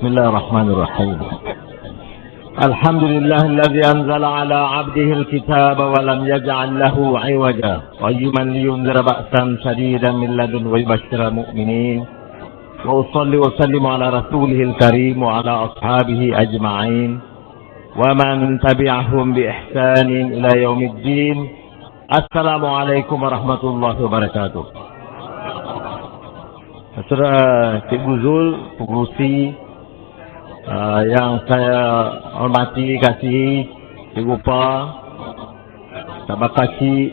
بسم الله الرحمن الرحيم. الحمد لله الذي أنزل على عبده الكتاب ولم يجعل له عوجا قيما لينذر بأسا شديدا من لدن ويبشر المؤمنين وأصلي وسلم على رسوله الكريم وعلى أصحابه أجمعين ومن تبعهم بإحسان إلى يوم الدين. Assalamualaikum warahmatullahi wabarakatuh. Saudara Cikgu Zul, pengurusi yang saya hormati, kasihi, Cikgu Pa, Sahabat Kaki,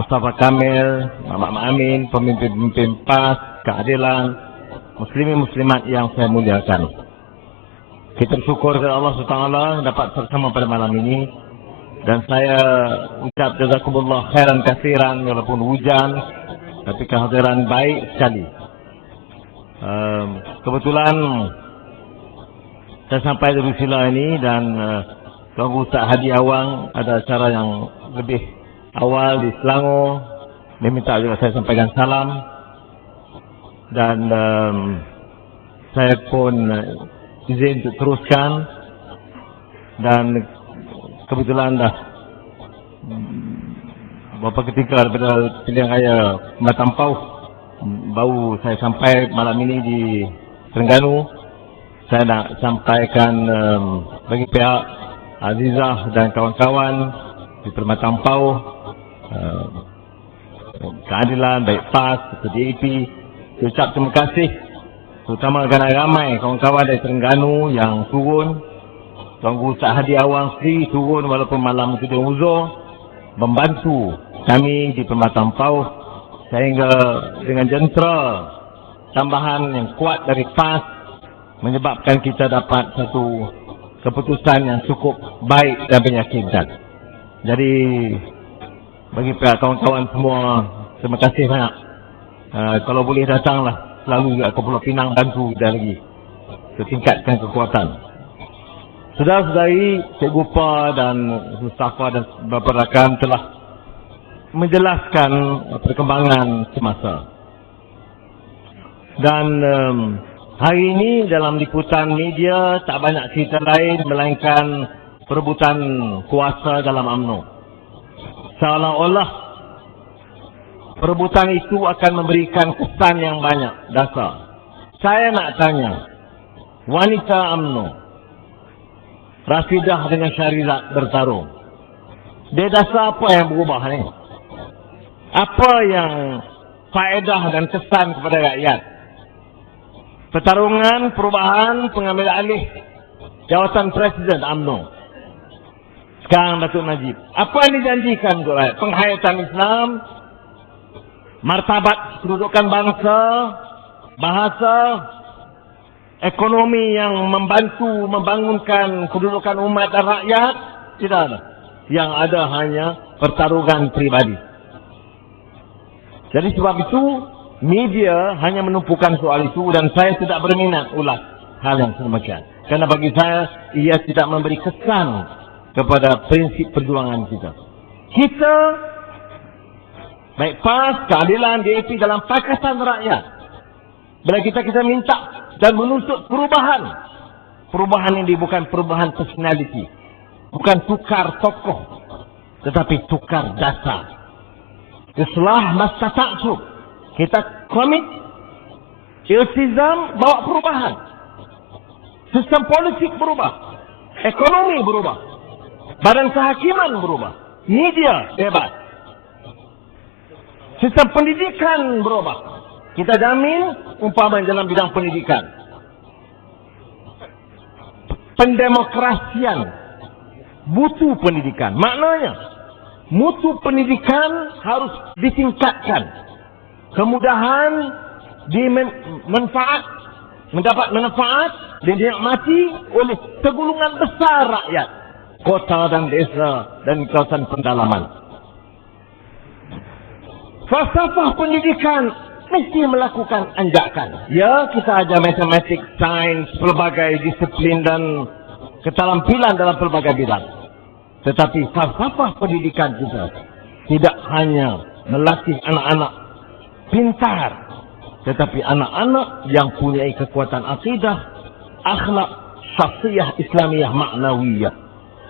Mustafa Kamil, Mak Amin, pemimpin-pemimpin PAS, keadilan, muslimin muslimat yang saya muliakan. Kita bersyukur kepada Allah SWT dapat bersama pada malam ini. Dan saya ucap jazakumullah khairan katsiran, walaupun hujan, tapi kehadiran baik sekali. Kebetulan saya sampai di Rusila ini dan Tuan Ustaz Hadi Awang ada acara yang lebih awal di Selangor. Dia minta juga saya sampaikan salam. Dan saya pun izin untuk teruskan. Dan kebetulan dah beberapa ketika daripada pilihan raya Matampau baru saya sampai malam ini di Terengganu. Saya nak sampaikan bagi pihak Azizah dan kawan-kawan di Permatampau, keadilan baik PAS, DAP, ucap terima kasih terutama kerana ramai kawan-kawan dari Terengganu yang turun. Tuan Guru Ustaz Hadi Awang sendiri turun walaupun malam itu dia uzur, membantu kami di Permatampau sehingga dengan jentera tambahan yang kuat dari PAS menyebabkan kita dapat satu keputusan yang cukup baik dan meyakinkan. Jadi bagi pihak kawan-kawan semua, terima kasih banyak. Kalau boleh datanglah selalu juga ke Pulau Pinang bantu dia lagi untuk tingkatkan kekuatan. Saudara-saudari, Cikgu Pa dan Mustafa dan beberapa rakan telah menjelaskan perkembangan semasa. Dan hari ini dalam liputan media tak banyak cerita lain melainkan perebutan kuasa dalam UMNO. Seolah-olah perebutan itu akan memberikan kesan yang banyak dasar. Saya nak tanya, wanita UMNO, Rafidah dengan Syariza bertarung. Dia dasar apa yang berubah ni? Apa yang faedah dan kesan kepada rakyat? Pertarungan, perubahan, pengambil alih jawatan Presiden UMNO. Sekarang Datuk Najib. Apa yang dijanjikan untuk rakyat? Penghayatan Islam, martabat kedudukan bangsa, bahasa, ekonomi yang membantu membangunkan kedudukan umat dan rakyat. Tidak ada. Yang ada hanya pertarungan pribadi. Jadi sebab itu media hanya menumpukan soal itu dan saya tidak berminat ulas hal yang sedemikian. Karena bagi saya ia tidak memberi kesan kepada prinsip perjuangan kita. Kita baik PAS, keadilan, DAP dalam pakatan rakyat. Bila kita minta dan menuntut perubahan. Perubahan ini bukan perubahan personality. Bukan tukar tokoh. Tetapi tukar dasar. Islah mastata'tu. Kita komit. Iltizam bawa perubahan. Sistem politik berubah. Ekonomi berubah. Badan kehakiman berubah. Media bebas. Sistem pendidikan berubah. Kita jamin umpama dalam bidang pendidikan. Pendemokrasian butuh pendidikan. Maknanya mutu pendidikan harus ditingkatkan. Kemudahan mendapat manfaat dan dinikmati oleh segulungan besar rakyat, kota dan desa dan kawasan pendalaman. Falsafah pendidikan mesti melakukan anjakan. Ya, kita ajar matematik, sains, pelbagai disiplin dan keterampilan dalam pelbagai bidang. Tetapi falsafah pendidikan kita tidak hanya melatih anak-anak pintar, tetapi anak-anak yang punya kekuatan akidah, akhlak syakhsiyah Islamiyah ma'nawiyah.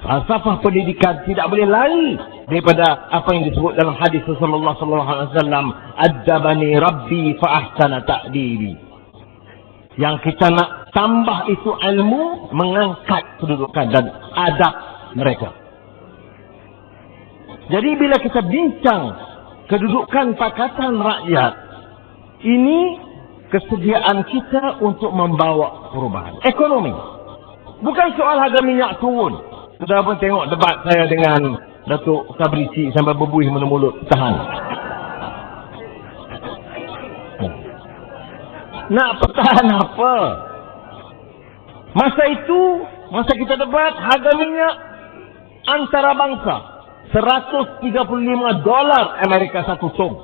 Falsafah pendidikan tidak boleh lari daripada apa yang disebut dalam hadis Rasulullah sallallahu alaihi wasallam, "Addabani Rabbi fa ahsana ta'dibi." Yang kita nak tambah itu ilmu, mengangkat kedudukan dan adab mereka. Jadi bila kita bincang kedudukan Pakatan Rakyat, ini kesediaan kita untuk membawa perubahan ekonomi. Bukan soal harga minyak turun. Sudah pun tengok debat saya dengan Datuk Sabrisi sampai berbuih mulut tahan. Nak pertahan apa? Masa itu, masa kita debat, harga minyak antarabangsa $135 Amerika satu tong.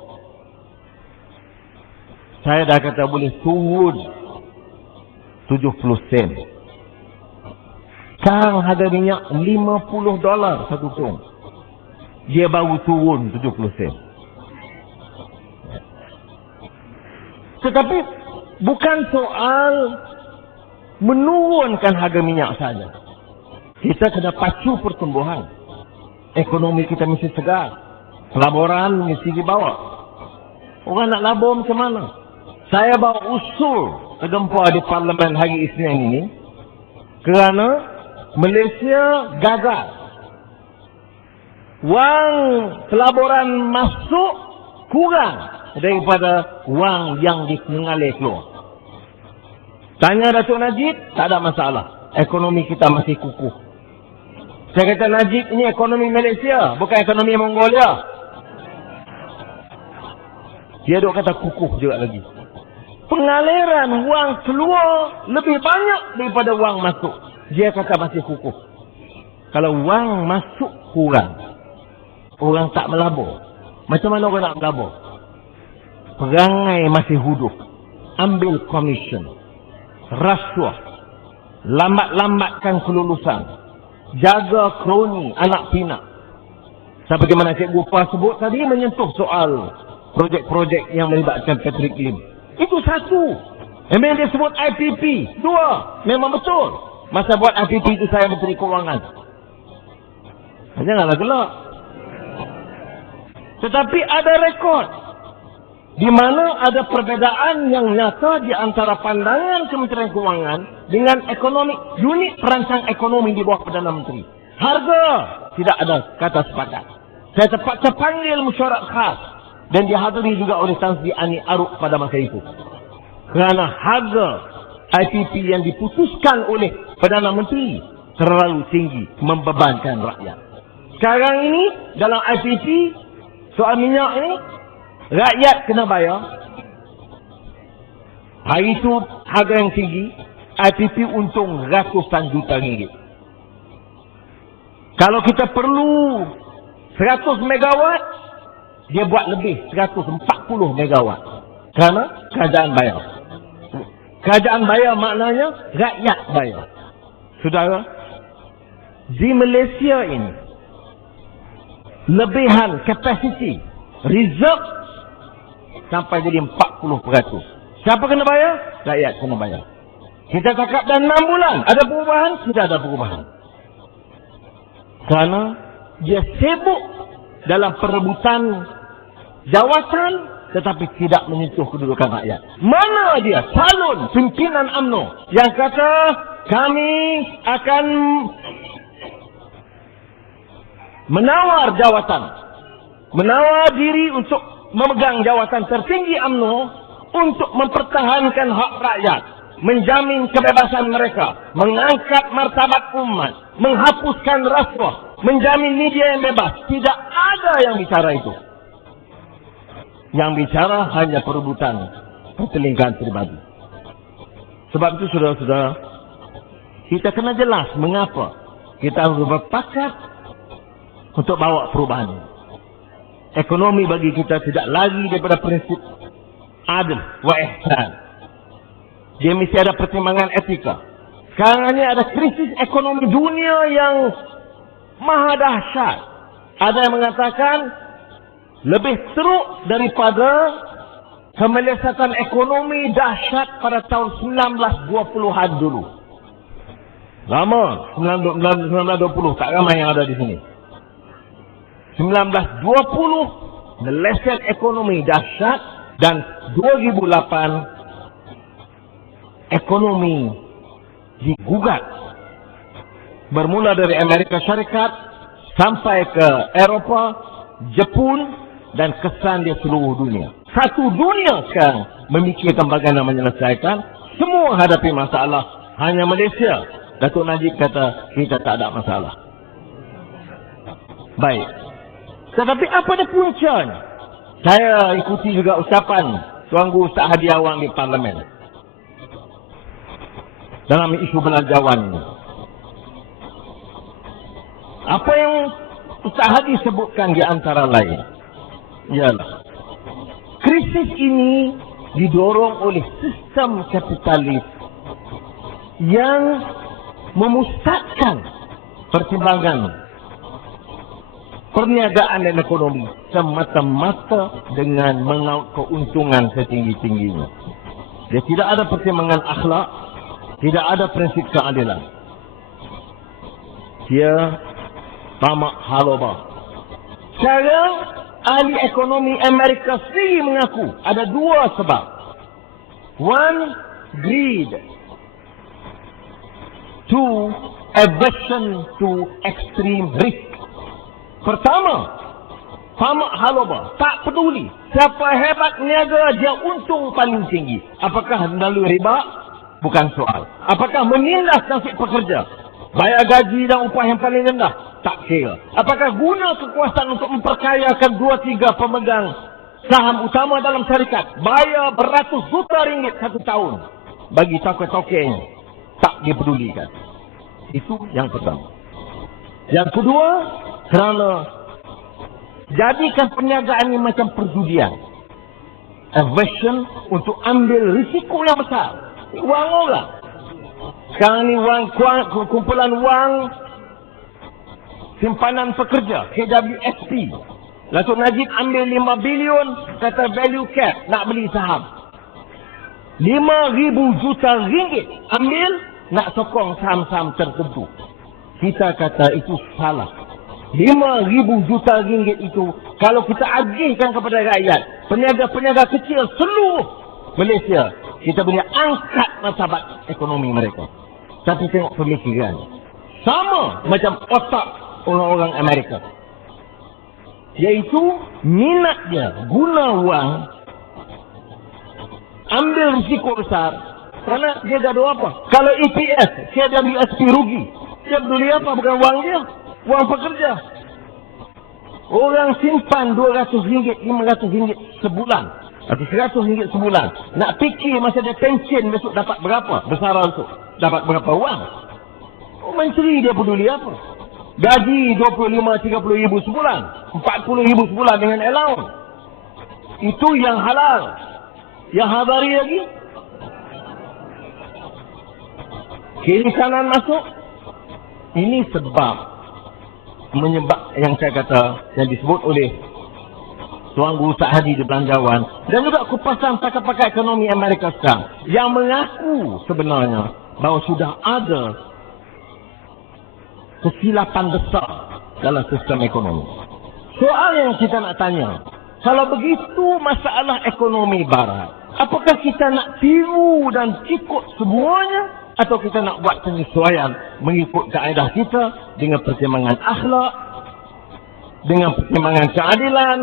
Saya dah kata boleh turun 70 sen. Sekarang harga minyak $50 satu tong. Dia baru turun 70 sen. Tetapi bukan soal menurunkan harga minyak saja. Kita kena pacu pertumbuhan. Ekonomi kita mesti segar. Pelaburan mesti dibawa. Orang nak labur macam mana? Saya bawa usul tergempar di Parlimen hari Isnin ini kerana Malaysia gagal. Wang pelaburan masuk kurang daripada wang yang mengalir keluar. Tanya Datuk Najib, tak ada masalah. Ekonomi kita masih kukuh. Saya kata, Najib, ini ekonomi Malaysia, bukan ekonomi Mongolia. Dia duk kata kukuh juga lagi. Pengaliran wang keluar lebih banyak daripada wang masuk. Dia kata masih kukuh. Kalau wang masuk kurang, orang tak melabur. Macam mana orang nak melabur? Perangai masih hudup. Ambil komisen. Rasuah. Lambat-lambatkan kelulusan. Jaga kroni, anak pinak. Sebagaimana Cikgu Pah sebut tadi, menyentuh soal projek-projek yang melibatkan Patrick Lim. Itu satu. Memang dia sebut IPP. Dua. Memang betul. Masa buat IPP itu saya Menteri Kewangan. Janganlah gelak. Tetapi ada rekod. Di mana ada perbezaan yang nyata di antara pandangan Kementerian Kewangan dengan ekonomi, unit perancang ekonomi di bawah Perdana Menteri. Harga tidak ada kata sepakat. Saya terpaksa panggil mesyuarat khas dan dihadiri juga oleh Tan Sri Ani Aruk pada masa itu. Kerana harga IPP yang diputuskan oleh Perdana Menteri terlalu tinggi, membebankan rakyat. Sekarang ini dalam IPP soal minyak ini, rakyat kena bayar. Hari itu harga yang tinggi, IPP untung ratusan juta ringgit. Kalau kita perlu 100 megawatt, dia buat lebih 140 megawatt. Kerana kerajaan bayar. Kerajaan bayar maknanya rakyat bayar. Saudara, di Malaysia ini, lebihan kapasiti reserve sampai jadi 40%. Siapa kena bayar? Rakyat kena bayar. Kita cakap dalam 6 bulan ada perubahan, tidak ada perubahan. Kerana dia sibuk dalam perebutan jawatan tetapi tidak menyentuh kedudukan rakyat. Mana dia calon pimpinan UMNO yang kata kami akan menawar jawatan, menawar diri untuk memegang jawatan tertinggi UMNO untuk mempertahankan hak rakyat, menjamin kebebasan mereka, mengangkat martabat umat, menghapuskan rasuah, menjamin media yang bebas. Tidak ada yang bicara itu. Yang bicara hanya perebutan pertelingkahan pribadi. Sebab itu saudara-saudara, kita kena jelas mengapa kita harus berpakat untuk bawa perubahan ini. Ekonomi bagi kita tidak lagi daripada prinsip adil wa ihsan. Dia mesti ada pertimbangan etika. Sekarang ini ada krisis ekonomi dunia yang maha dahsyat. Ada yang mengatakan lebih teruk daripada kemelesatan ekonomi dahsyat pada tahun 1920-an dulu. Lama, 1920 tak ramai yang ada di sini. 1920 meleset ekonomi dahsyat dan 2008 ekonomi digugat. Bermula dari Amerika Syarikat sampai ke Eropah, Jepun dan kesan di seluruh dunia. Satu dunia sekarang memikirkan bagaimana menyelesaikan. Semua hadapi masalah. Hanya Malaysia, Datuk Najib kata kita tak ada masalah. Baik. Tetapi apa dia puncanya? Saya ikuti juga ucapan Tuan Guru Ustaz Hadi Awang di Parlimen dalam isu belanjawan ini. Apa yang Ustaz Hadi sebutkan di antara lain ialah krisis ini didorong oleh sistem kapitalis yang memusatkan pertimbangan perniagaan dan ekonomi semata-mata dengan mengaut keuntungan setinggi-tingginya. Dia tidak ada pertimbangan akhlak, tidak ada prinsip keadilan. Dia tamak haloba. Sekarang ahli ekonomi Amerika sendiri mengaku ada dua sebab. One, greed. Two, aversion to extreme risk. Pertama, tamak haloba. Tak peduli. Siapa hebat niaga, dia untung paling tinggi. Apakah melalui riba? Bukan soal. Apakah menindas nasib pekerja? Bayar gaji dan upah yang paling rendah? Tak kira. Apakah guna kekuasaan untuk memperkayakan 2-3 pemegang saham utama dalam syarikat? Bayar beratus juta ringgit satu tahun bagi toke-tokenya. Tak dipedulikan. Itu yang pertama. Yang kedua, kerana jadikan perniagaan ini macam perjudian. Aversion untuk ambil risiko yang besar. Wang orang. Sekarang ni kumpulan wang simpanan pekerja, KWSP. Datuk Najib ambil 5 bilion, kata value cap, nak beli saham. 5,000 juta ringgit ambil, nak sokong saham-saham tertentu. Kita kata itu salah. 5,000 juta ringgit itu, kalau kita agihkan kepada rakyat, peniaga-peniaga kecil seluruh Malaysia, kita boleh angkat martabat ekonomi mereka. Tapi tengok pemikiran. Sama macam otak orang-orang Amerika. Iaitu minat dia guna wang, ambil risiko besar. Kerana dia gaduh apa? Kalau EPS, KWSP rugi. Dia peduli apa? Bukan wang dia. Wang pekerja. Orang simpan RM200, RM500 sebulan. Atau RM100 sebulan. Nak fikir masa dia pension besok dapat berapa? Besaran tu. Dapat berapa wang? Oh, menteri dia peduli apa? Gaji 25-30 ribu sebulan. 40 ribu sebulan dengan allowance. Itu yang halal. Yang hadari lagi. Kiri kanan masuk. Ini sebab menyebab yang saya kata yang disebut oleh Tuan Guru Ustaz Hadi di Belanjawan dan juga kupasan pakar-pakar ekonomi Amerika sekarang yang mengaku sebenarnya bahawa sudah ada kesilapan besar dalam sistem ekonomi. Soal yang kita nak tanya, kalau begitu masalah ekonomi barat, apakah kita nak tiru dan ikut semuanya atau kita nak buat penyesuaian mengikut kaedah kita dengan pertimbangan akhlak, dengan pertimbangan keadilan?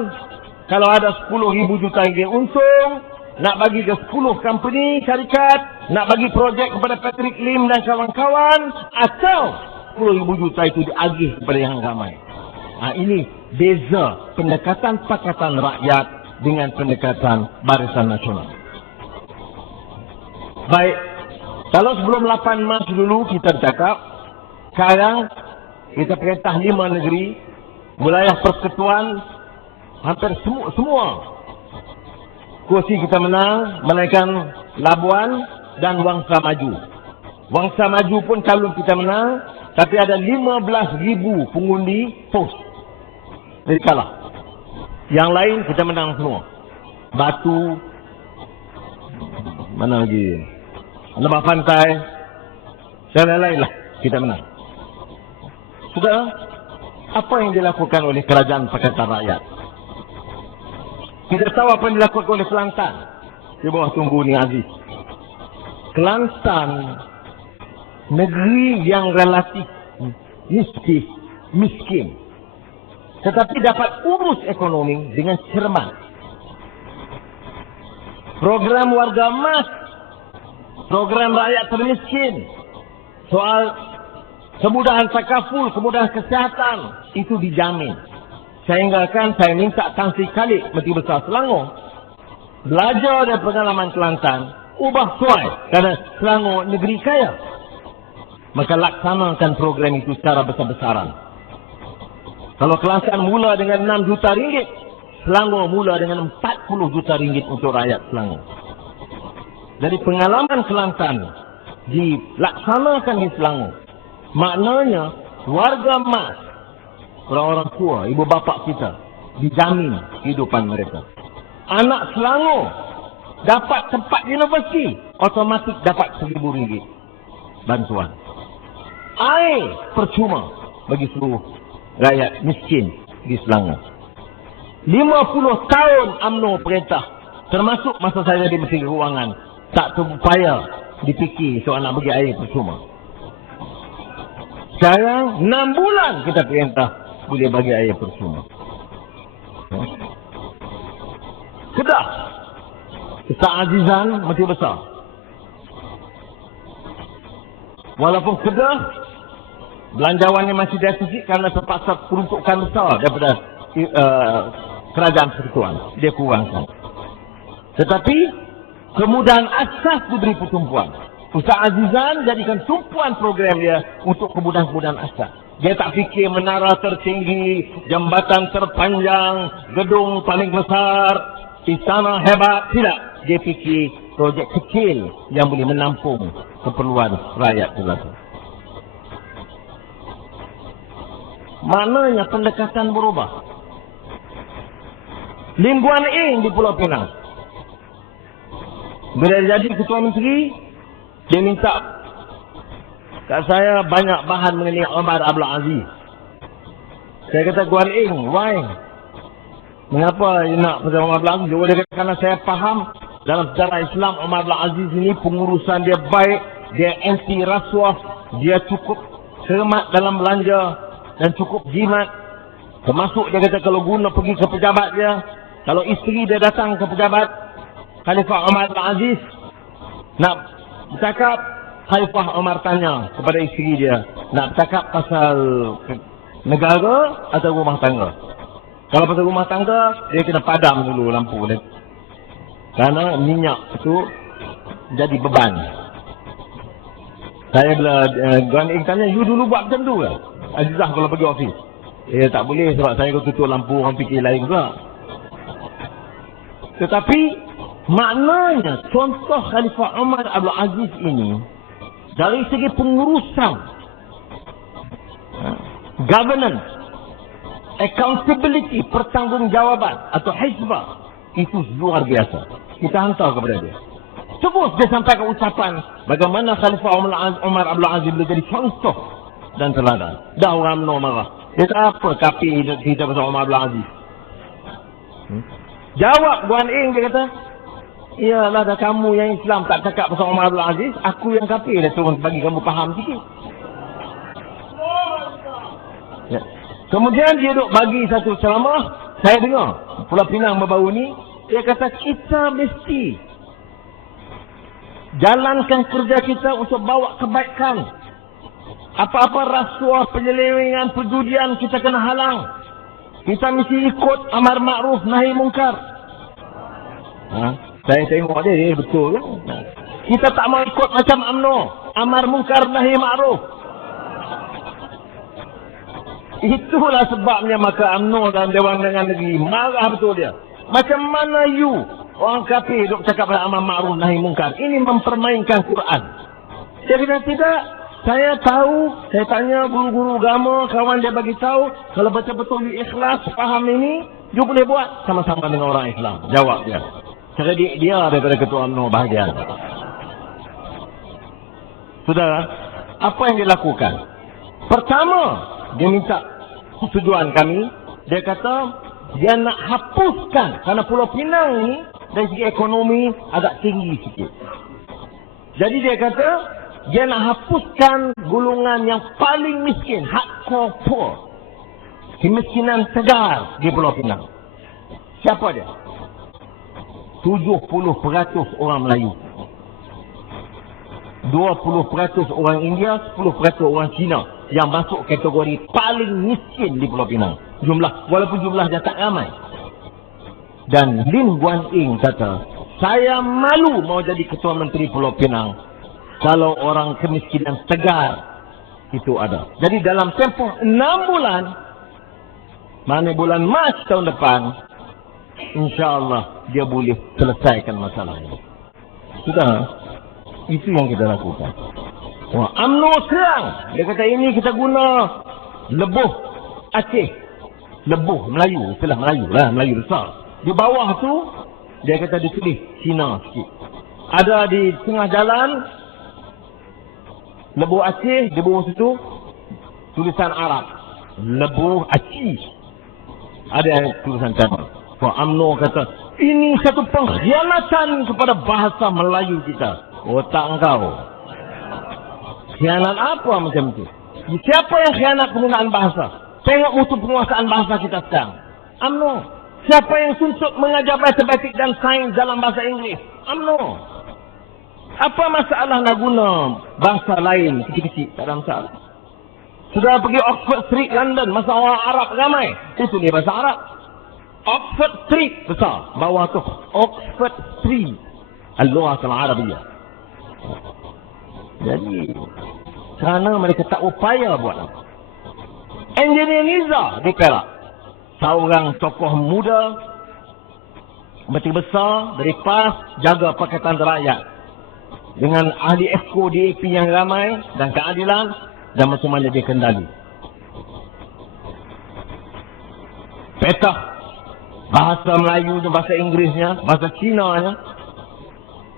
Kalau ada 10,000 juta ringgit untung, nak bagi ke 10 company, syarikat, nak bagi projek kepada Patrick Lim dan kawan-kawan, atau 10,000 juta itu diagih kepada yang ramai. Ini beza pendekatan Pakatan Rakyat dengan pendekatan Barisan Nasional. Baik, kalau sebelum 8 Mac dulu kita cakap, sekarang kita perintah 5 negeri, wilayah persekutuan, hampir semua kursi kita menang, melainkan Labuan dan Wangsa Maju. Wangsa Maju pun calon kita menang, tapi ada 15,000 pengundi pos. Jadi kalah. Yang lain kita menang semua. Batu, mana lagi? Lebah Pantai, dan lain-lain lah. kita menang. Sudah, apa yang dilakukan oleh kerajaan Pakatan Rakyat? Kita tahu apa yang dilakukan oleh Kelantan di bawah Tunku Ni Aziz. Kelantan, negeri yang relatif miskin, tetapi dapat urus ekonomi dengan cermat. Program warga emas, program rakyat termiskin, soal kemudahan takaful, kemudahan kesihatan, itu dijamin. Sehingga kan saya minta Tan Sri Khalid, Menteri Besar Selangor, belajar dari pengalaman Kelantan, ubah suai, kerana Selangor negeri kaya. Maka laksanakan program itu secara besar-besaran. Kalau Kelantan mula dengan 6 juta ringgit, Selangor mula dengan 40 juta ringgit untuk rakyat Selangor. Jadi pengalaman Kelantan dilaksanakan di Selangor. Maknanya warga emas, orang-orang tua, ibu bapa kita, dijamin kehidupan mereka. Anak Selangor dapat tempat universiti, otomatik dapat RM1,000 bantuan. Air percuma bagi seluruh rakyat miskin di Selangor. 50 tahun UMNO perintah, termasuk masa saya di Menteri Keuangan, tak terupaya dipikir soal nak bagi air percuma. Sekarang 6 bulan kita perintah boleh bagi air percuma. Kedah, Ustaz Azizan Menteri Besar. Walaupun Kedah belanjawannya masih defisit kerana terpaksa peruntukan besar daripada kerajaan persekutuan, dia kurangkan. Tetapi kemudahan asas diberi pertumpuan. Ustaz Azizan jadikan tumpuan program dia untuk kemudahan-kemudahan asas. Dia tak fikir menara tertinggi, jambatan terpanjang, gedung paling besar, istana hebat. Tidak. Dia fikir projek kecil yang boleh menampung keperluan rakyat jelata. Maknanya pendekatan berubah. Lim Guan Eng di Pulau Pinang, bila jadi ketua menteri, dia minta kat saya banyak bahan mengenai Omar Abdul Aziz. Saya kata, Guan Eng, why? Mengapa you nak pasal Omar Abdul Aziz? Dia kata, kerana saya faham dalam sejarah Islam, Omar Abdul Aziz ini pengurusan dia baik, dia anti rasuah, dia cukup cermat dalam belanja dan cukup jimat. Termasuk dia kata kalau guna pergi ke pejabat dia, kalau isteri dia datang ke pejabat Khalifah Omar Abdul Aziz nak bercakap, Khalifah Omar tanya kepada isteri dia, nak bercakap pasal negara atau rumah tangga. Kalau pasal rumah tangga, dia kena padam dulu lampu dia, kerana minyak itu jadi beban. Saya bila Guan Eng tanya, you dulu buat macam tu ke Azizah kalau pergi ofis? Tak boleh sebab saya kalau tutup lampu orang fikir lain juga. Tetapi maknanya contoh Khalifah Omar Abdul Aziz ini dari segi pengurusan, governance, accountability, pertanggungjawaban atau hizbah, itu luar biasa. Kita hantar kepada dia. Terus dia sampaikan ucapan bagaimana Khalifah Omar Abdul Aziz boleh jadi contoh dan teladan. Dah orang UMNO marah. Dia tak apa kapi kita pasal Omar Abdul Aziz. Jawab Guan Eng, dia kata, iyalah dah kamu yang Islam tak cakap pasal Omar Abdul Aziz, aku yang kafir dah turun bagi kamu faham sikit. Ya. Kemudian dia duk bagi satu ceramah, saya dengar Pulau Pinang baru ni, dia kata kita mesti jalankan kerja kita untuk bawa kebaikan. Apa-apa rasuah, penyelewengan, perjudian kita kena halang. Kita mesti ikut amar ma'ruf nahi mungkar. Saya tengok dia betul kan? Kita tak mau ikut macam UMNO, amar mungkar nahi ma'ruf. Itulah sebabnya maka UMNO dan Dewan Undangan Negeri marah betul dia. Macam mana you orang kafir duk cakap amar ma'ruf nahi mungkar? Ini mempermainkan Quran. Dia kata tidak. Saya tahu, saya tanya guru-guru agama, kawan dia bagi tahu, kalau betul-betul you ikhlas, faham ini, you boleh buat sama-sama dengan orang Islam. Jawab dia. Cara dia daripada ketua UMNO bahagian. Saudara, apa yang dia lakukan? Pertama, dia minta persetujuan kami. Dia kata, dia nak hapuskan. Kerana Pulau Pinang ni, dari segi ekonomi, agak tinggi sikit. Jadi dia kata, dia nak hapuskan golongan yang paling miskin. Hardcore poor. Kemiskinan tegar di Pulau Pinang. Siapa dia? 70% orang Melayu. 20% orang India, 10% orang Cina yang masuk kategori paling miskin di Pulau Pinang. Walaupun jumlahnya tak ramai. Dan Lim Guan Eng kata, saya malu mau jadi Ketua Menteri Pulau Pinang kalau orang kemiskinan tegar itu ada. Jadi dalam tempoh 6 bulan, mana bulan Mac tahun depan, insya-Allah dia boleh selesaikan masalah ini. Sudah. Itu yang kita lakukan. Wah, UMNO serang. Dia kata ini kita guna lebuh Aceh. Lebuh Melayu. Itulah Melayu lah. Melayu besar. Di bawah tu, dia kata dia tulis Cina sikit. Ada di tengah jalan, lebuh Aceh. Di bawah situ, tulisan Arab. Lebuh Aceh. Ada yang tulisan Tamil. Wah, UMNO kata, ini satu pengkhianatan kepada bahasa Melayu kita. Otak engkau. Khianat apa macam itu? Siapa yang khianat penggunaan bahasa? Tengok mutu penguasaan bahasa kita sekarang. UMNO. Siapa yang suntuk mengajar matematik dan sains dalam bahasa Inggeris? UMNO. Apa masalah nak guna bahasa lain kecil-kecil? Tak ada masalah. Sudah pergi Oxford Street, London. Masa orang Arab ramai. Itu dia bahasa Arab. Oxford Street besar. Bawah tu Oxford Street. Al-Lughah Al-Arabiyah. Jadi, kerana mereka tak upaya buat apa. Engineer Niza di Perak. Seorang tokoh muda, berarti besar, dari PAS, jaga Pakatan Rakyat. Dengan ahli esko DAP yang ramai dan keadilan, dan semuanya dia kendali. Petah bahasa Melayu dan bahasa Inggerisnya, bahasa Cina-nya.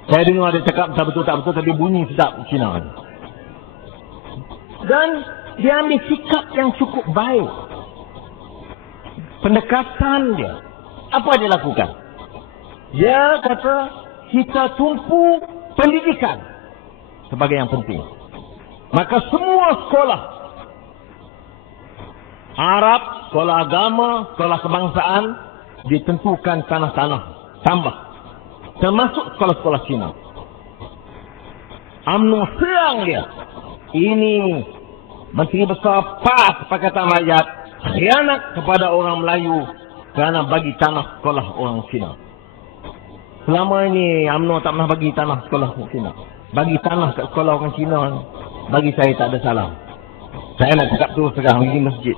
Saya dengar dia cakap tak betul, tapi bunyi sedap Cina. Dan dia ambil sikap yang cukup baik. Pendekatan dia. Apa dia lakukan? Dia kata, kita tumpu pendidikan sebagai yang penting. Maka semua sekolah Arab, sekolah agama, sekolah kebangsaan, ditentukan tanah-tanah tambah. Termasuk sekolah-sekolah Cina. UMNO serang dia. Ini Menteri Besar PAS Pakatan Rakyat khianat kepada orang Melayu kerana bagi tanah sekolah orang Cina. Selama ini UMNO tak pernah bagi tanah sekolah orang Cina. Bagi tanah kat sekolah orang Cina, bagi saya tak ada salah. Saya nak cakap tu sekarang di masjid.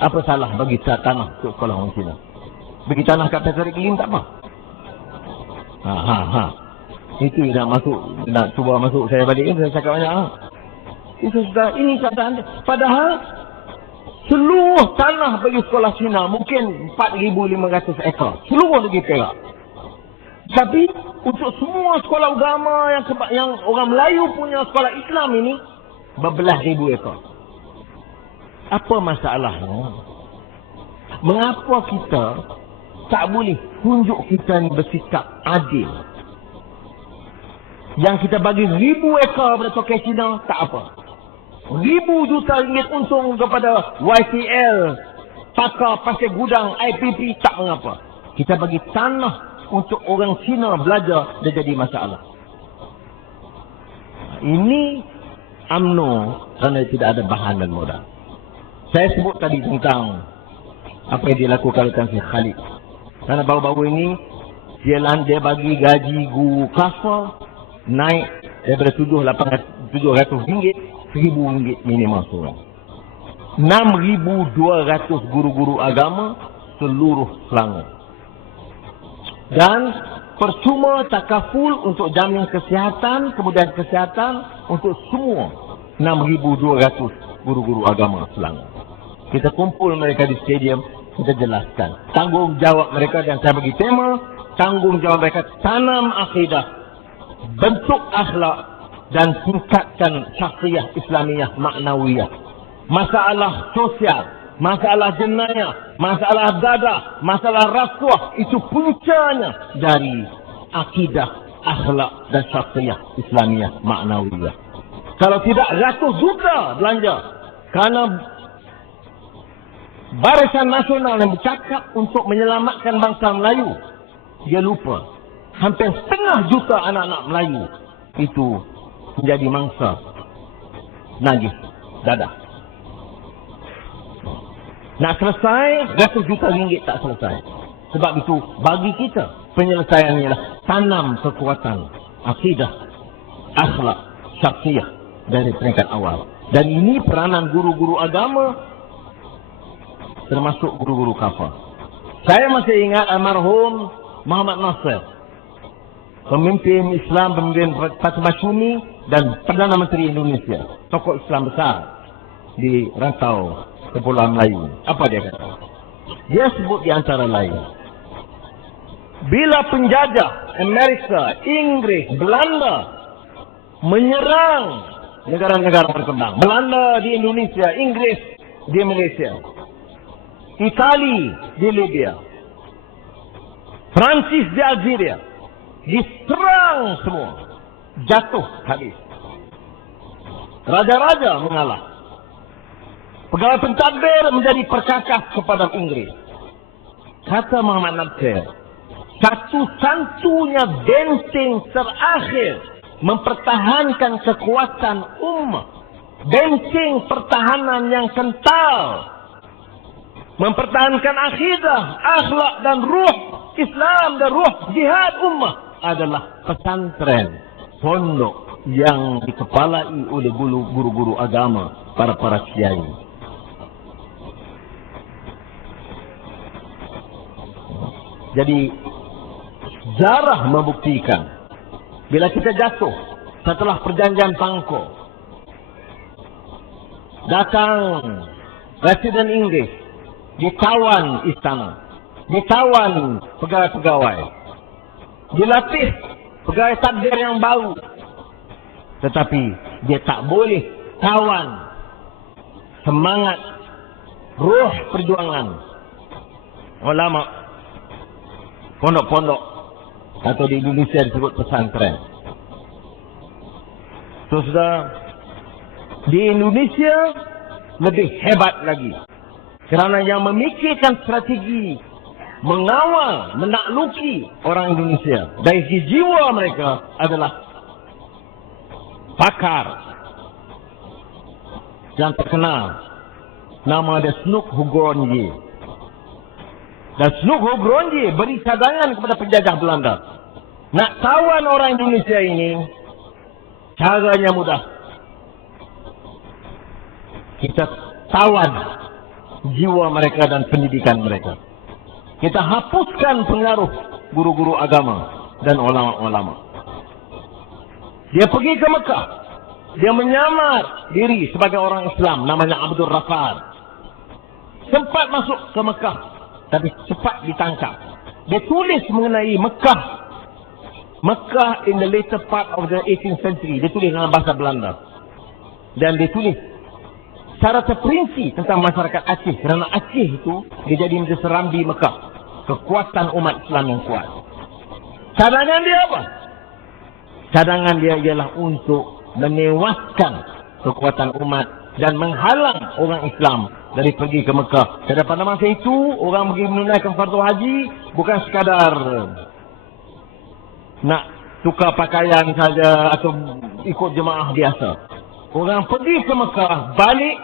Apa salah bagi tanah ke sekolah orang Cina? Bagi tanah kat Pasar Kelim tak apa. Itu nak cuba masuk saya balik kan, saya cakap banyak. Itu sudah, ini keadaan dia. Padahal seluruh tanah bagi sekolah Cina mungkin 4,500 ekar. Seluruh negeri Perak. Tapi untuk semua sekolah agama yang orang Melayu punya sekolah Islam ini berbelas ribu ekar. Apa masalahnya? Mengapa kita tak boleh tunjuk kita ni bersikap adil? Yang kita bagi 1,000 ekar pada tokai Cina, tak apa. 1,000 juta ringgit untung kepada YTL, pakar pasir gudang, IPP, tak mengapa. Kita bagi tanah untuk orang Cina belajar, dia jadi masalah. Ini UMNO kerana tidak ada bahan dan modal. Saya sebut tadi tentang apa yang dilakukan oleh Tan Sri Khalid. Kerana baru-baru ini dia bagi gaji guru kasar naik daripada 700 ringgit, 1,000 ringgit minimum seorang. 6,200 guru-guru agama seluruh Selangor. Dan percuma takaful untuk jamin kesihatan, kemudian kesihatan untuk semua 6,200 guru-guru agama Selangor. Kita kumpul mereka di stadium, kita jelaskan tanggungjawab mereka, dan saya bagi tema tanggungjawab mereka tanam akidah, bentuk akhlak, dan tingkatkan syakhsiyah Islamiyah maknawiyah. Masalah sosial, masalah jenayah, masalah dadah, masalah rasuah, itu puncanya dari akidah, akhlak dan syakhsiyah Islamiyah maknawiyah. Kalau tidak, ratus juta belanja. Karena Barisan Nasional yang bercakap untuk menyelamatkan bangsa Melayu, dia lupa hampir setengah juta anak-anak Melayu itu menjadi mangsa najis dadah. Nak selesai, ratus juta ringgit tak selesai. Sebab itu, bagi kita, penyelesaiannya ialah tanam kekuatan akidah, akhlak, syakhsiyah dari peringkat awal. Dan ini peranan guru-guru agama, termasuk guru-guru kafah. Saya masih ingat almarhum Muhammad Nasir, pemimpin Islam, pemimpin Fatimah Syumi dan Perdana Menteri Indonesia, tokoh Islam besar di rantau Kepulauan Melayu. Apa dia kata? Dia sebut di antara lain, bila penjajah Amerika, Inggris, Belanda menyerang negara-negara berkembang, Belanda di Indonesia, Inggris di Malaysia, Itali di Libya, Prancis di Algeria, diserang semua, jatuh habis. Raja-raja mengalah. Pegawai pentadbir menjadi perkakas kepada Inggris. Kata Muhammad Nasir, satu-satunya benteng terakhir mempertahankan kekuatan ummah, benteng pertahanan yang kental, mempertahankan akidah, akhlak dan ruh Islam dan ruh jihad ummah adalah pesantren, pondok yang dikepalai oleh guru-guru agama, para kiai. Jadi sejarah membuktikan bila kita jatuh setelah perjanjian Pangko, datang Presiden Inggris, ditawan istana, ditawan pegawai-pegawai, dilatih pegawai tadbir yang baru, tetapi dia tak boleh tawan semangat ruh perjuangan ulama pondok-pondok, atau di Indonesia disebut pesantren. Sudah di Indonesia lebih hebat lagi, kerana yang memikirkan strategi mengawal, menakluki orang Indonesia dari segi jiwa mereka adalah pakar yang terkenal, nama dia Snook Hugronje. Dan Snook Hugronje beri cadangan kepada penjajah Belanda. Nak tawan orang Indonesia ini, caranya mudah. Kita tawan jiwa mereka dan pendidikan mereka. Kita hapuskan pengaruh guru-guru agama dan ulama-ulama. Dia pergi ke Mekah. Dia menyamar diri sebagai orang Islam, namanya Abdul Rafad. Sempat masuk ke Mekah, tapi cepat ditangkap. Dia tulis mengenai Mekah. Mekah in the later part of the 18th century. Dia tulis dalam bahasa Belanda. Dan dia tulis secara terperinci tentang masyarakat Aceh. Kerana Aceh itu dia jadi menjadi serambi Mekah. Kekuatan umat Islam yang kuat. Cadangan dia apa? Cadangan dia ialah untuk menewaskan kekuatan umat dan menghalang orang Islam dari pergi ke Mekah. Pada pada masa itu, orang pergi menunaikan fardu haji bukan sekadar nak tukar pakaian saja atau ikut jemaah biasa. Orang pergi ke Mekah, balik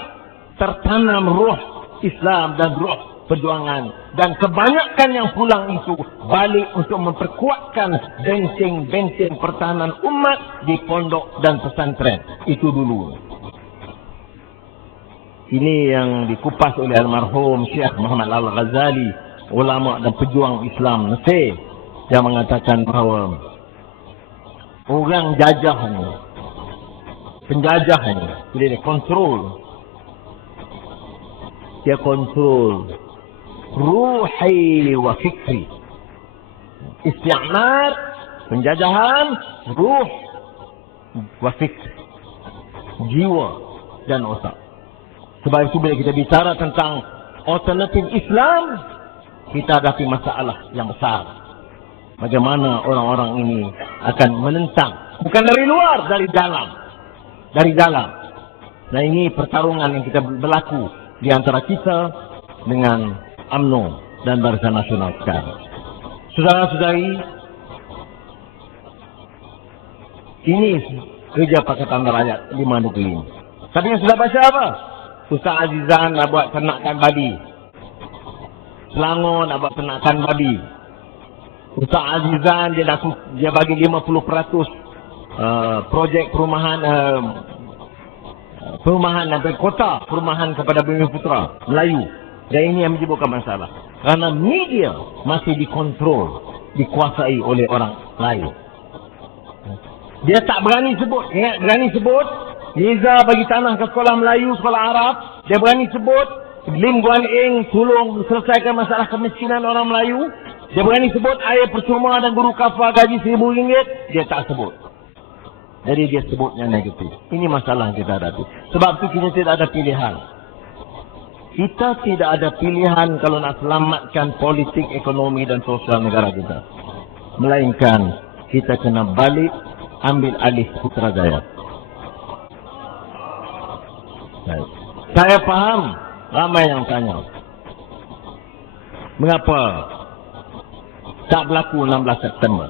tertanam roh Islam dan roh perjuangan. Dan kebanyakan yang pulang itu balik untuk memperkuatkan benteng-benteng pertahanan umat di pondok dan pesantren. Itu dulu. Ini yang dikupas oleh almarhum Syekh Muhammad Al-Ghazali, ulama dan pejuang Islam Mesir, yang mengatakan bahawa orang jajahnya, penjajahnya, dia kontrol. Dia kontrol ruhi wa fikri. Isti'mar, penjajahan, ruh wasik, jiwa dan otak. Sebab itu bila kita bicara tentang alternatif Islam, kita hadapi masalah yang besar. Bagaimana orang-orang ini akan menentang, bukan dari luar, dari dalam. Dari dalam. Nah, ini pertarungan yang kita berlaku di antara kita dengan UMNO dan Barisan Nasional sekarang. Saudara-saudari, ini kerja Pakatan Rakyat 5 negeri ini. Tapi yang sudah baca apa? Ustaz Azizan nak buat ternakan babi. Selangor nak buat ternakan babi. Ustaz Azizan dia bagi 50% projek perumahan dan kota perumahan kepada Bumi Putra Melayu. Dan ini yang menyebabkan masalah. Kerana media masih dikontrol, dikuasai oleh orang lain. Dia tak berani sebut. Ingat, berani sebut Niza bagi tanah ke sekolah Melayu, sekolah Arab. Dia berani sebut Lim Guan Eng tolong selesaikan masalah kemiskinan orang Melayu. Dia berani sebut air percuma dan guru kafah gaji RM1,000. Dia tak sebut. Jadi dia sebutnya negatif. Ini masalah yang kita hadapi. Sebab itu kita tidak ada pilihan. Kita tidak ada pilihan kalau nak selamatkan politik, ekonomi dan sosial negara kita. Melainkan kita kena balik ambil alih Putrajaya. Baik. Saya faham ramai yang tanya, mengapa tak berlaku 16 September?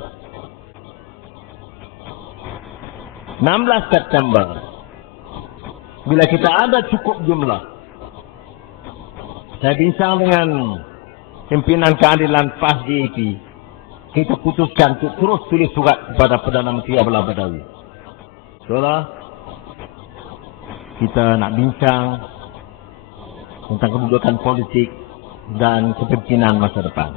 16 September, bila kita ada cukup jumlah, saya bincang dengan pimpinan keadilan PAS JAP, kita putuskan untuk terus tulis surat kepada Perdana Menteri Abdullah Badawi. Saudara, kita nak bincang tentang kedudukan politik dan kepimpinan masa depan.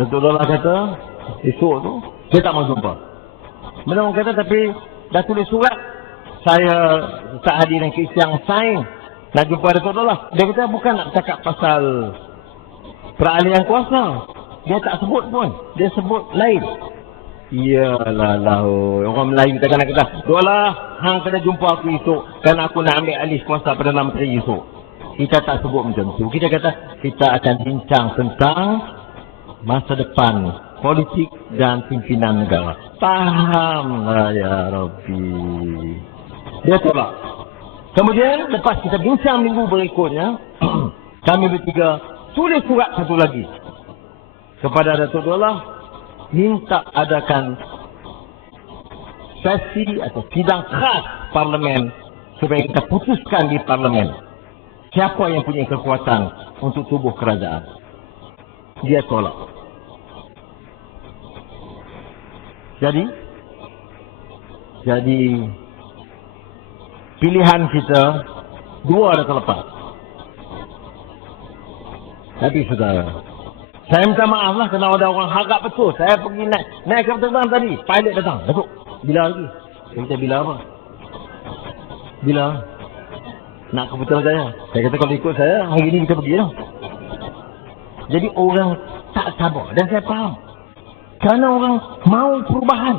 Datuk Dola kata, esok tu, dia tak mau jumpa. Beliau orang kata, tapi dah tulis surat, saya tak hadir dan kes yang sign, nak jumpa Datuk Dola. Dia kata, bukan nak cakap pasal peralihan kuasa. Dia tak sebut pun, dia sebut lain. Iyalah, orang Melayu kata, Dola, hang kena jumpa aku esok, kerana aku nak ambil alih kuasa Perdana Menteri esok. Kita tak sebut macam tu. Kita kata, kita akan bincang tentang masa depan politik dan pimpinan negara. Fahamlah ya Rabbi. Dia tolak. Kemudian lepas kita bincang minggu berikutnya, kami bertiga tulis surat satu lagi kepada Datuk Dola, minta adakan sesi atau sidang khas parlimen supaya kita putuskan di parlimen siapa yang punya kekuatan untuk tubuh kerajaan. Dia tolak. Jadi pilihan kita dua dah terlepas. Tapi saudara, saya minta maaf lah kerana ada orang harap betul. Saya pergi naik kapal terbang tadi. Pilot datang. Datuk, bila lagi? Saya kata, bila apa? Bila? Nak ke Putrajaya. Saya kata, kalau ikut saya, hari ini kita pergi lah. Jadi orang tak sabar. Dan saya faham. Kerana orang mau perubahan.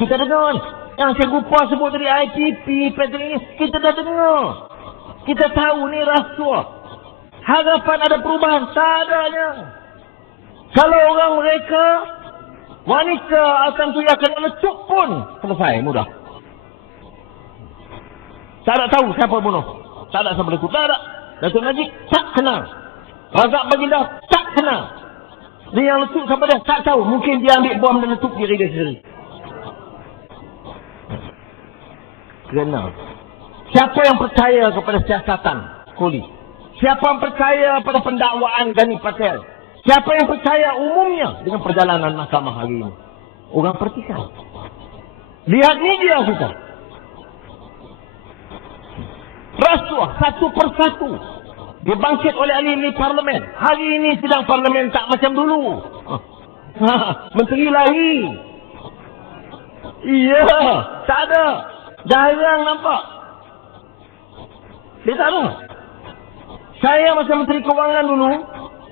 Kita dengar. Yang Cikgu Gupar sebut tadi, IPP, Petri, kita dah dengar. Kita tahu ni rasuah. Harapan ada perubahan, tak adanya. Kalau orang mereka, wanita akan tuyakan letup pun, selesai, mudah. Tak ada tahu siapa bunuh. Tak ada siapa letup, tak ada. Datuk Najib, tak kenal. Razak Baginda, tak kenal. Dia yang letup siapa dia, tak tahu. Mungkin dia ambil bom dan letup diri dia sendiri. Kenal. Siapa yang percaya kepada siasatan Koli? Siapa yang percaya pada pendakwaan Gani Patel? Siapa yang percaya umumnya dengan perjalanan mahkamah hari ini? Orang perhatikan. Lihat media kita. Rasuah satu persatu dibangkit oleh ahli parlimen. Hari ini sidang parlimen tak macam dulu. Menteri lari. Iya, tak ada. Jarang nampak. Dia tak ada. Saya masa Menteri Kewangan dulu,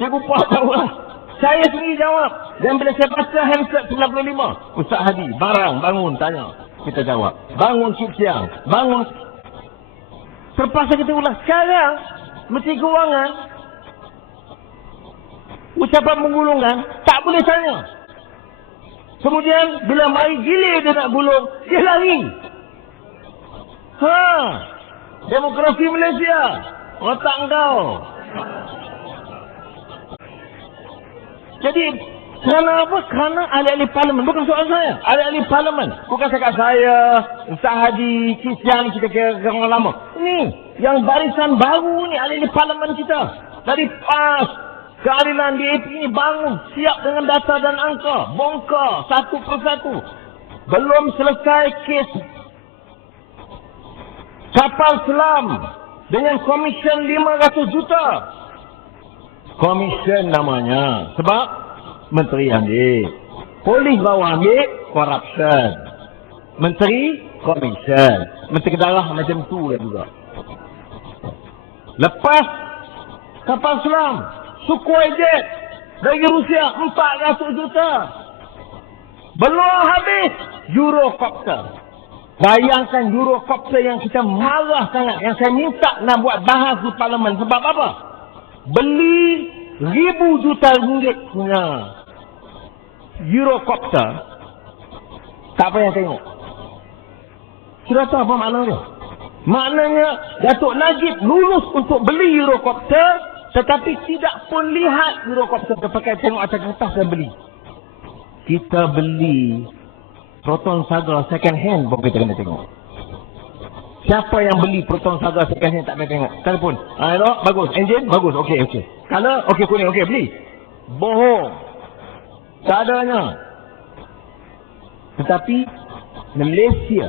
Cikgu Puan tahu lah. Saya sendiri jawab. Dan bila saya baca handset 95, Ustaz Hadi, barang, bangun, tanya. Kita jawab. Bangun siang, bangun. Terpaksa kita ulang. Sekarang, Menteri Kewangan, ucapan menggulungkan, tak boleh tanya. Kemudian, bila mari gila dia nak gulung, dia lari. Demokrasi Malaysia. Otak kau. Jadi, kerana apa? Kerana ahli-ahli parlimen. Bukan soal saya. Ahli-ahli parlimen. Bukan cakap saya, Ustaz Hadi, Kisian, kita kira orang lama. Ini, yang barisan baru ni, ahli-ahli parlimen kita. Dari PAS, keadilan DAP ini bangun. Siap dengan data dan angka. Bongkar satu persatu. Belum selesai kes kapal selam dengan komisen 500 juta. Komisen namanya. Sebab menteri ambil. Polis bawa ambil corruption. Menteri komisen. Menteri darah macam tu lah juga. Lepas kapal selam Sukhoi jet dari Rusia 400 juta. Belum habis Eurocopter. Bayangkan Eurocopter yang kita marah sangat. Yang saya minta nak buat bahas di parlimen. Sebab apa? Beli ribu juta ringgit punya Eurocopter. Tak payah tengok. Sudah tahu apa maknanya? Maknanya Datuk Najib lulus untuk beli Eurocopter, tetapi tidak pun lihat Eurocopter. Terpakai tengok atas kertas dan beli. Kita beli Proton Saga second hand pun kita kena tengok. Siapa yang beli Proton Saga second hand tak payah tengok. Telefon. Hello, bagus. Engine, bagus. Okey. Color, okey, kuning. Okey, beli. Bohong. Tak adanya. Tetapi Malaysia,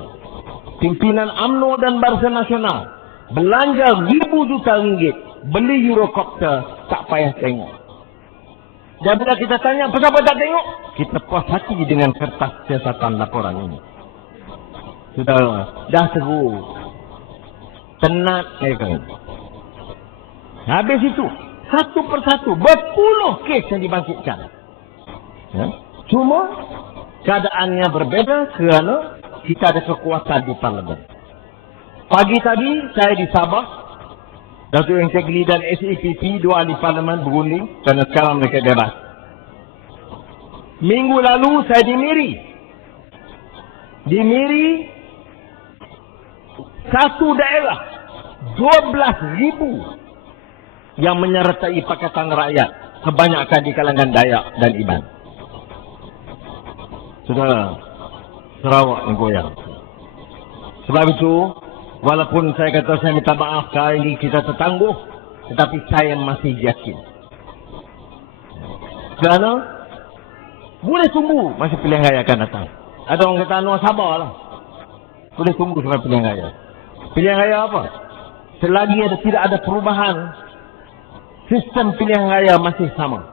pimpinan UMNO dan Barisan Nasional belanja ribu juta ringgit beli Eurocopter, tak payah tengok. Dan bila kita tanya, kenapa tak tengok? Kita puas hati dengan kertas siasatan laporan ini. Sudah, dah seru. Tenat mereka. Habis itu, satu persatu, berpuluh kes yang dibangkitkan. Ya? Cuma, keadaannya berbeza kerana kita ada kekuatan di parlimen. Pagi tadi, saya di Sabah. Datuk Yang Tegli dan SAPP, dua ahli parlimen berunding kerana sekarang mereka bebas. Minggu lalu saya di Miri. Di Miri, satu daerah, 12,000 yang menyertai Pakatan Rakyat. Kebanyakan di kalangan Dayak dan Iban. Saudara, Sarawak yang goyang. Sebab itu, walaupun saya kata saya minta maaf kali ini kita tertangguh, tetapi saya masih yakin. Kerana boleh tunggu masih pilihan raya akan datang. Ada orang kata Anwar sabarlah. Boleh tunggu sampai pilihan raya. Pilihan raya apa? Selagi tidak ada perubahan, sistem pilihan raya masih sama.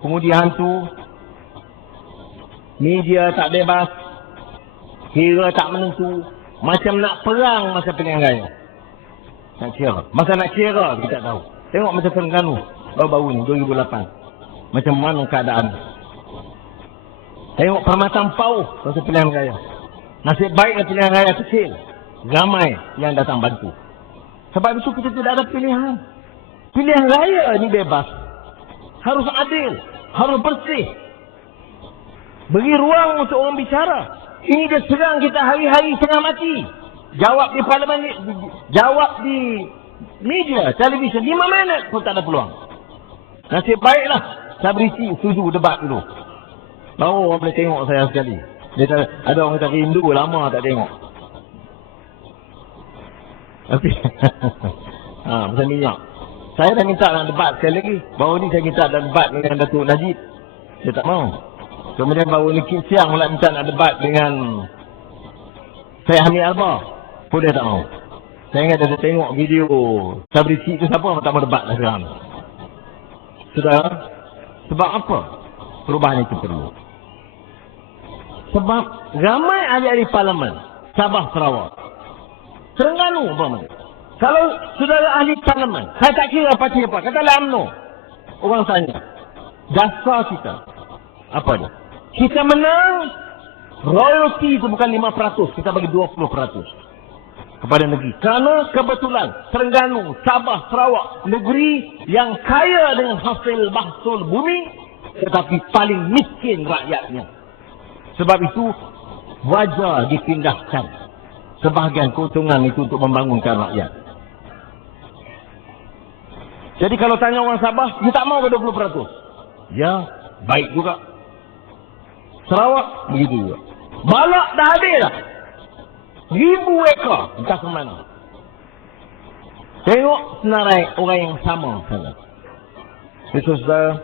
Pengundi hantu, media tak bebas, kira tak menentu. Macam nak perang masa pilihan raya. Nak kira. Masa nak kira, kita tak tahu. Tengok macam Terengganu. Baru-baru ni, 2008. Macam mana keadaan. Tengok Permatan Pauh masa pilihan raya. Nasib baiklah pilihan raya kecil. Ramai yang datang bantu. Sebab itu kita tidak ada pilihan. Pilihan raya ni bebas. Harus adil. Harus bersih. Beri ruang untuk orang bicara. Ini dia serang kita hari-hari setengah mati. Jawab di parlimen, jawab di media, televisyen, 5 minit pun tak ada peluang. Nasib baiklah saya berisi setuju debat dulu. Baru orang boleh tengok saya sekali. Ada orang kata rindu, lama tak tengok. Tapi, macam minyak. Saya dah minta nak debat sekali lagi. Baru ni saya minta nak debat dengan Datuk Najib. Dia tak mau. Kemudian baru ni siang pula minta nak debat dengan saya Hamid Alba. Pun dia tak mau. Saya ingat dia tengok video Sabrisi tu, siapa tak mau debat lah sekarang. Sudah. Sebab apa perubahan itu perlu? Sebab ramai ahli-ahli parlimen Sabah, Sarawak, Terengganu umpama. Kalau saudara ahli parlimen, saya tak kira parti apa, katalah UMNO. Orang tanya, Dasar kita. Apa dia? Kita menang, royalty itu bukan 5%, kita bagi 20% kepada negeri. Kerana kebetulan Terengganu, Sabah, Sarawak, negeri yang kaya dengan hasil mahsul bumi, tetapi paling miskin rakyatnya. Sebab itu, wajar dipindahkan sebahagian keuntungan itu untuk membangunkan rakyat. Jadi kalau tanya orang Sabah, dia tak mau ke 20%. Ya, baik juga. Sarawak, begitu juga. Balak dah habis dah. 1000 ekor, entah ke mana. Tengok senarai orang yang sama sana. Saudara,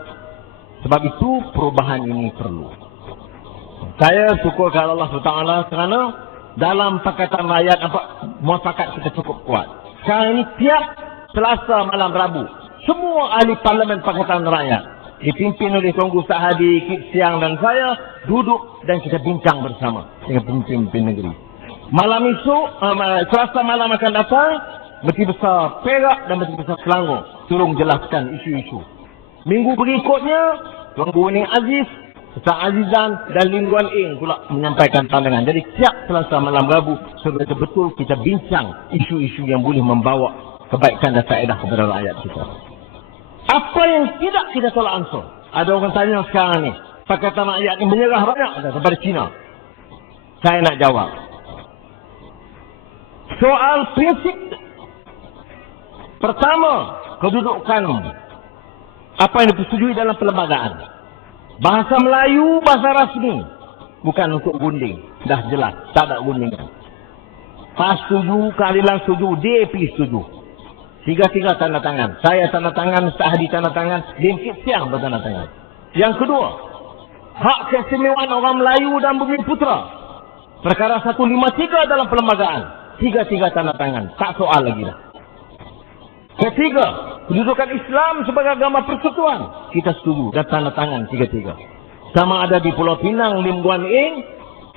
sebab itu perubahan ini perlu. Saya syukur kepada Allah SWT kerana dalam Pakatan Rakyat muafakat kita cukup kuat. Sekarang ini tiap Selasa malam Rabu, semua ahli parlimen Pakatan Rakyat dipimpin oleh Tuanku Ustaz Hadi, Kip Siang dan saya duduk dan kita bincang bersama dengan pemimpin negeri. Malam esok, Selasa malam akan datang Menteri Besar Perak dan Menteri Besar Selangor tolong jelaskan isu-isu. Minggu berikutnya Tuanku Wening Aziz, Ustaz Azizan dan Lim Guan Eng pula menyampaikan pandangan. Jadi tiap Selasa malam Rabu supaya betul kita bincang isu-isu yang boleh membawa kebaikan dan faedah kepada rakyat kita. Apa yang tidak kita tolak ansur? Ada orang tanya sekarang ni, Pakatan Rakyat ini menyerah banyak kepada China. Saya nak jawab. Soal prinsip pertama, kedudukan apa yang dipersetujui dalam perlembagaan. Bahasa Melayu, bahasa rasmi. Bukan untuk gunting. Dah jelas, tak ada guntingan. PAS setuju, keadilan setuju, DAP setuju. Tiga-tiga tanda tangan. Saya tanda tangan, Ustaz Hadi tanda tangan, Lim Kip Siang bertanda tangan. Yang kedua, hak keistimewaan orang Melayu dan Bumi Putra. Perkara 153 dalam perlembagaan. Tiga-tiga tanda tangan. Tak soal lagi dah. Ketiga, kedudukan Islam sebagai agama persekutuan. Kita setuju dan tanda tangan tiga-tiga. Sama ada di Pulau Pinang, Lim Guan Eng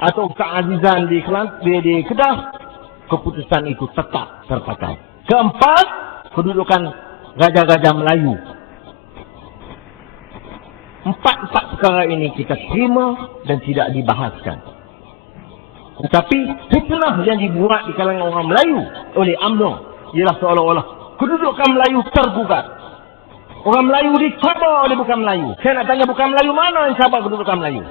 atau Ustaz Azizan di Kedah, keputusan itu tetap terpakai. Keempat, kedudukan Raja-Raja Melayu. Empat perkara ini kita terima dan tidak dibahaskan. Tetapi fitnah yang dibuat di kalangan orang Melayu oleh UMNO ialah seolah-olah kedudukan Melayu tergugat. Orang Melayu dicabar oleh bukan Melayu. Saya nak tanya, bukan Melayu mana yang cabar kedudukan Melayu?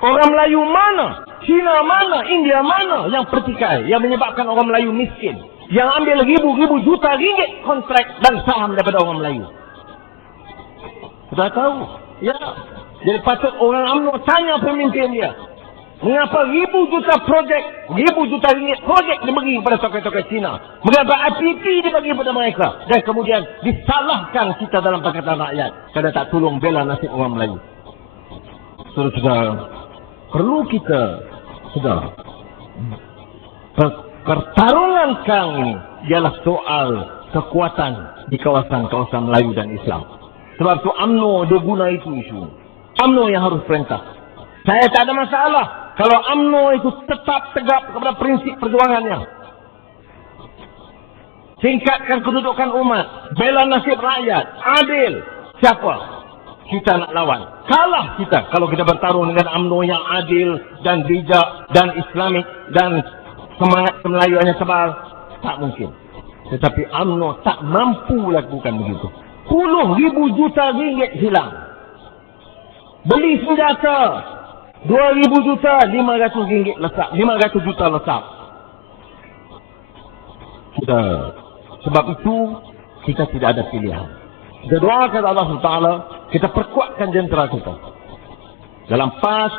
Orang Melayu mana? Cina mana? India mana yang pertikai, yang menyebabkan orang Melayu miskin? Yang ambil ribu-ribu juta ringgit kontrak dan saham daripada orang Melayu. Sudah tahu? Ya. Jadi patut orang UMNO tanya pemimpin dia. Mengapa ribu juta ringgit projek dibagi kepada tokoh-tokoh Cina? Mengapa IPP dibagi kepada mereka? Dan kemudian disalahkan kita dalam Pakatan Rakyat kerana tak tolong bela nasib orang Melayu. Saudara-saudara, perlu kita, saudara, pertarungan sekarang ini ialah soal kekuatan di kawasan-kawasan Melayu dan Islam. Sebab tu UMNO dia guna itu isu. UMNO yang harus perintah. Saya tak ada masalah kalau UMNO itu tetap tegak kepada prinsip perjuangannya. Tingkatkan kedudukan umat, bela nasib rakyat, adil. Siapa kita nak lawan? Kalah kita kalau kita bertarung dengan UMNO yang adil dan bijak dan Islamik dan semangat kemelayuannya tebal. Tak mungkin. Tetapi UMNO tak mampu lakukan begitu. Puluh ribu juta ringgit hilang. Beli senjata 2,000 juta, 500 ringgit lesap. 500 juta lesap. Sebab itu, kita tidak ada pilihan. Kita doa kepada Allah SWT, kita perkuatkan jentera kita. Dalam PAS,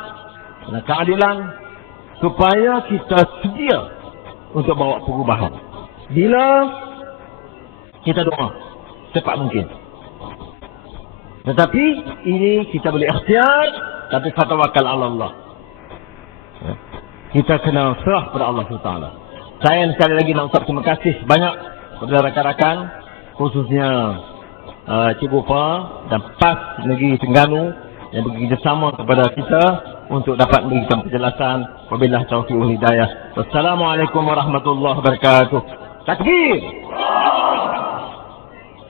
dalam keadilan, supaya kita sedia untuk bawa perubahan. Bila kita doa, cepat mungkin. Tetapi, ini kita boleh ikhtiar, tapi fatawakal ala Allah. Kita kena serah kepada Allah SWT. Saya sekali lagi nak ucap terima kasih banyak kepada rakan-rakan, khususnya Cikgu Fa dan PAS Negeri Terengganu yang bekerjasama kepada kita untuk dapat memberikan penjelasan. Wabillahi taufiq wal hidayah. Wassalamualaikum warahmatullahi wabarakatuh. Takbir.